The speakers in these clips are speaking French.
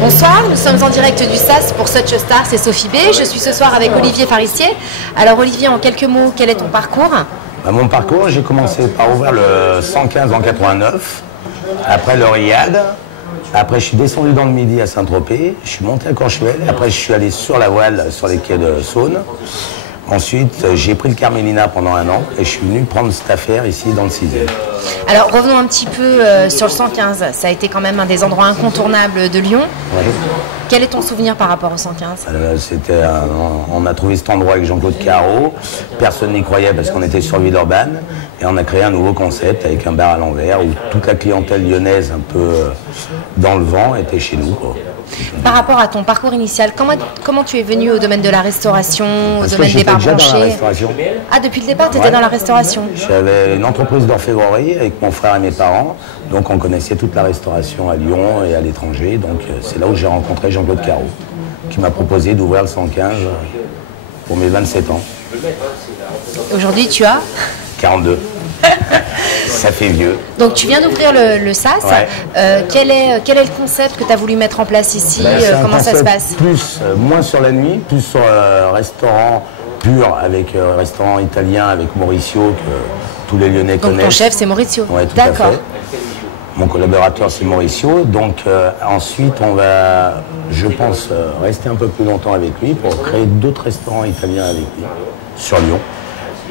Bonsoir, nous sommes en direct du SAS pour Such a Star, c'est Sophie B. Je suis ce soir avec Olivier Farissier. Alors Olivier, en quelques mots, quel est ton parcours? Mon parcours, j'ai commencé par ouvrir le 115 en 89, après le Riad. Après, je suis descendu dans le Midi à Saint-Tropez, je suis monté à Courchevel, après je suis allé sur la voile sur les quais de Saône. Ensuite, j'ai pris le Carmélina pendant un an et je suis venu prendre cette affaire ici dans le 6e. Alors revenons un petit peu sur le 115, ça a été quand même un des endroits incontournables de Lyon. Oui. Quel est ton souvenir par rapport au 115? On a trouvé cet endroit avec Jean-Claude Caro, personne n'y croyait parce qu'on était sur Villeurbanne et on a créé un nouveau concept avec un bar à l'envers où toute la clientèle lyonnaise un peu dans le vent était chez nous, quoi. Par rapport à ton parcours initial, comment tu es venu au domaine de la restauration, au domaine des bars branchés? Ah, depuis le départ, tu étais dans la restauration? J'avais une entreprise d'orfèvrerie avec mon frère et mes parents, donc on connaissait toute la restauration à Lyon et à l'étranger, donc c'est là où j'ai rencontré Jean-Claude Caro, qui m'a proposé d'ouvrir le 115 pour mes 27 ans. Aujourd'hui, tu as 42. Ça fait vieux. Donc tu viens d'ouvrir le SAS. Ouais. Quel est le concept que tu as voulu mettre en place ici? Comment ça se passe? Moins sur la nuit, plus sur restaurant pur, avec restaurant italien, avec Mauricio, que tous les Lyonnais connaissent. Donc ton chef, c'est Mauricio? Oui, tout à fait. Mon collaborateur, c'est Mauricio. Donc ensuite, on va, je pense, rester un peu plus longtemps avec lui pour créer d'autres restaurants italiens avec lui, sur Lyon.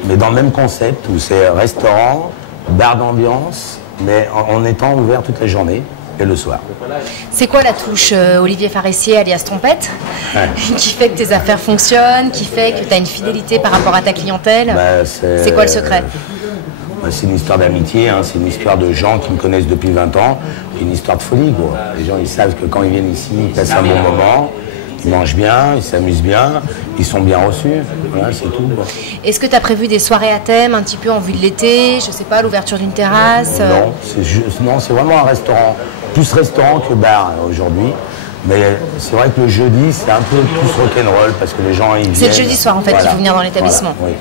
Mais dans le même concept, où c'est restaurant, bar d'ambiance, mais en étant ouvert toute la journée et le soir. C'est quoi la touche Olivier Farissier, alias Trompette, qui fait que tes affaires fonctionnent, qui fait que tu as une fidélité par rapport à ta clientèle? C'est quoi le secret? C'est une histoire d'amitié, hein, c'est une histoire de gens qui me connaissent depuis 20 ans, une histoire de folie, quoi. Les gens, ils savent que quand ils viennent ici, ils passent un bon moment. Ils mangent bien, ils s'amusent bien, ils sont bien reçus, voilà, c'est tout. Est-ce que tu as prévu des soirées à thème, un petit peu en vue de l'été, je sais pas, l'ouverture d'une terrasse? Non, c'est vraiment un restaurant, plus restaurant que bar aujourd'hui. Mais c'est vrai que le jeudi, c'est un peu plus rock'n'roll parce que les gens, ils viennent... C'est le jeudi soir en fait qu'il faut venir dans l'établissement. Voilà,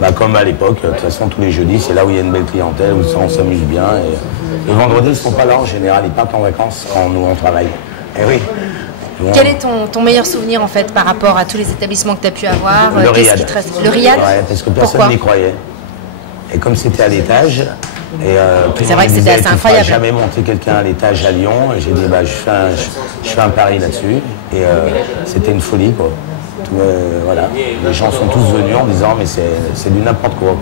oui. Comme à l'époque, de toute façon, tous les jeudis, c'est là où il y a une belle clientèle, où on s'amuse bien. Et le vendredi, ils ne sont pas là en général, ils partent en vacances quand nous, on travaille. Et oui. Quel est ton meilleur souvenir en fait par rapport à tous les établissements que tu as pu avoir? Le Riad. Le Riad? Ouais, parce que personne n'y croyait. Et comme c'était à l'étage, c'est vrai que c'était assez incroyable. Jamais monté quelqu'un à l'étage à Lyon. J'ai dit je fais un pari là-dessus. Et c'était une folie, quoi. Voilà. Les gens sont tous venus en disant mais c'est du n'importe quoi.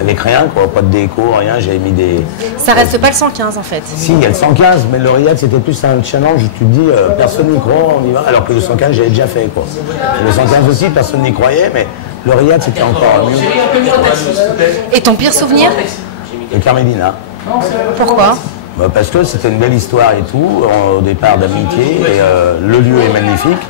Avec rien, quoi, pas de déco, rien, j'avais mis des... Ça reste pas le 115 en fait. Si, il y a le 115, mais le Riad c'était plus un challenge, tu te dis, personne n'y croit, on y va, alors que le 115 j'avais déjà fait, quoi. Le 115 aussi, personne n'y croyait, mais le Riad c'était encore mieux. Et ton pire souvenir? Le Carmélina. Pourquoi? Parce que c'était une belle histoire et tout, au départ d'amitié, et le lieu est magnifique.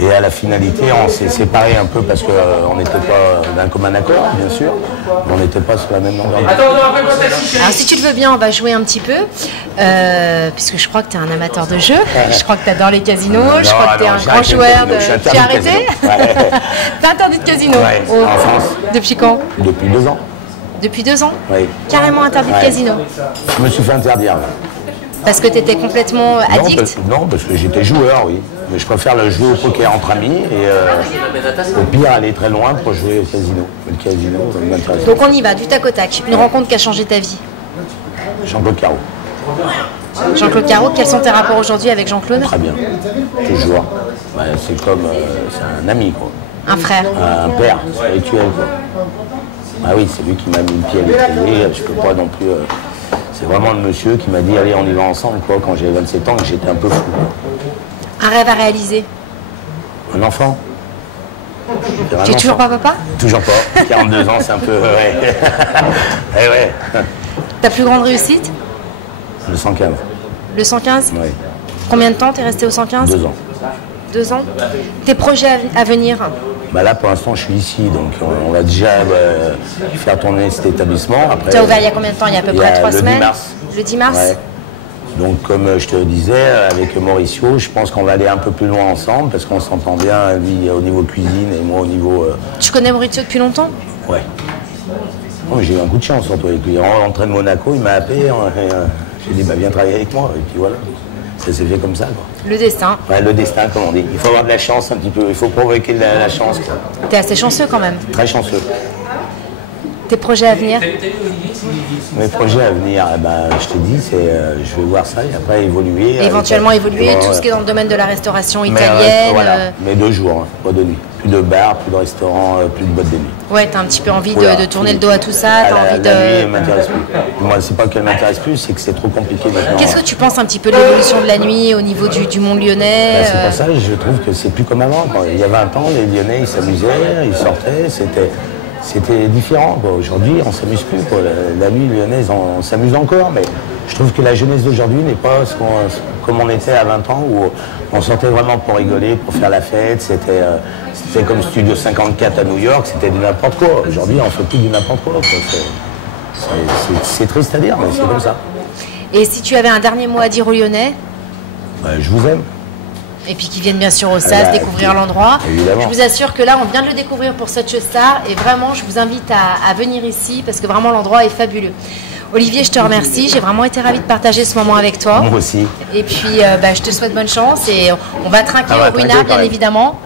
Et à la finalité, on s'est séparés un peu parce qu'on n'était pas d'un commun accord, bien sûr, mais on n'était pas sur la même longueur. Alors si tu le veux bien, on va jouer un petit peu, puisque je crois que tu es un amateur de jeu, je crois que tu adores les casinos, je crois que tu es un grand joueur de... Tu as arrêté? T'as interdit de casino? En France. Depuis quand? Depuis 2 ans. Depuis 2 ans? Oui. Carrément interdit de casino? Je me suis fait interdire. Parce que tu étais complètement addict? Non, parce que j'étais joueur, oui. Mais je préfère le jouer au poker entre amis et au pire aller très loin pour jouer au casino. Le casino m'intéresse. Donc on y va, du tac au tac. Une rencontre qui a changé ta vie? Jean-Claude Caro. Jean-Claude Caro, quels sont tes rapports aujourd'hui avec Jean-Claude? Très bien, toujours. C'est comme, c'est un ami, quoi. Un frère? Un père spirituel, quoi. Ah oui, c'est lui qui m'a mis le pied à l'étrier, je peux pas non plus... c'est vraiment le monsieur qui m'a dit, allez, on y va ensemble, quoi, quand j'avais 27 ans et que j'étais un peu fou. Un rêve à réaliser? Un enfant. Tu es toujours pas papa? Toujours pas, 42 ans, c'est un peu... Ouais. Eh ouais. Ta plus grande réussite? Le 115. Le 115? Oui. Combien de temps t'es resté au 115? 2 ans. 2 ans? Tes projets à venir? Là, pour l'instant, je suis ici, donc on va déjà faire tourner cet établissement. Tu as ouvert il y a combien de temps? Il y a à peu près 3 semaines? 10 mars. Le 10 mars? Ouais. Donc, comme je te disais, avec Mauricio, je pense qu'on va aller un peu plus loin ensemble, parce qu'on s'entend bien, lui, au niveau cuisine, et moi, au niveau... Tu connais Mauricio depuis longtemps? Ouais. Oh, j'ai eu un coup de chance, surtout avec lui. En rentrée de Monaco, il m'a appelé, j'ai dit, viens travailler avec moi, et puis voilà. Ça s'est fait comme ça, quoi. Le destin. Ouais, le destin, comme on dit. Il faut avoir de la chance un petit peu. Il faut provoquer la chance, quoi. T'es assez chanceux quand même. Très chanceux. Tes projets à venir? Mes projets à venir, je te dis, c'est, je vais voir ça et après évoluer. Et éventuellement évoluer, tout ce qui est dans le domaine de la restauration italienne. Voilà, mais 2 jours, hein, pas de nuit. Plus de bar, plus de restaurant, plus de boîte de nuit. Ouais, t'as un petit peu envie de tourner le dos à tout ça, t'as envie de... La nuit m'intéresse plus. Moi, c'est pas qu'elle m'intéresse plus, c'est que c'est trop compliqué maintenant. Qu'est-ce que tu penses un petit peu de l'évolution de la nuit au niveau du monde lyonnais? C'est pour ça que je trouve que c'est plus comme avant. Quoi. Il y a 20 ans, les Lyonnais, ils s'amusaient, ils sortaient, c'était différent. Aujourd'hui, on ne s'amuse plus. Quoi. La nuit lyonnaise, on s'amuse encore, mais je trouve que la jeunesse d'aujourd'hui n'est pas comme on était à 20 ans, où on sortait vraiment pour rigoler, pour faire la fête. C'était comme Studio 54 à New York, c'était du n'importe quoi. Aujourd'hui, on ne fait plus du n'importe quoi. C'est triste à dire, mais c'est comme ça. Et si tu avais un dernier mot à dire aux Lyonnais? Je vous aime. Et puis qui viennent bien sûr au SAS découvrir l'endroit. Évidemment. Je vous assure que là, on vient de le découvrir pour Such a Star et vraiment, je vous invite à venir ici parce que vraiment l'endroit est fabuleux. Olivier, je te remercie. J'ai vraiment été ravie de partager ce moment avec toi. Moi aussi. Et puis, je te souhaite bonne chance et on va trinquer au Ruinart, bien évidemment.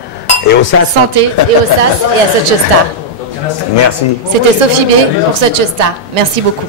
Et au SAS. Santé, et au SAS et à Such a Star. Merci. C'était Sophie B pour Such a Star. Merci beaucoup.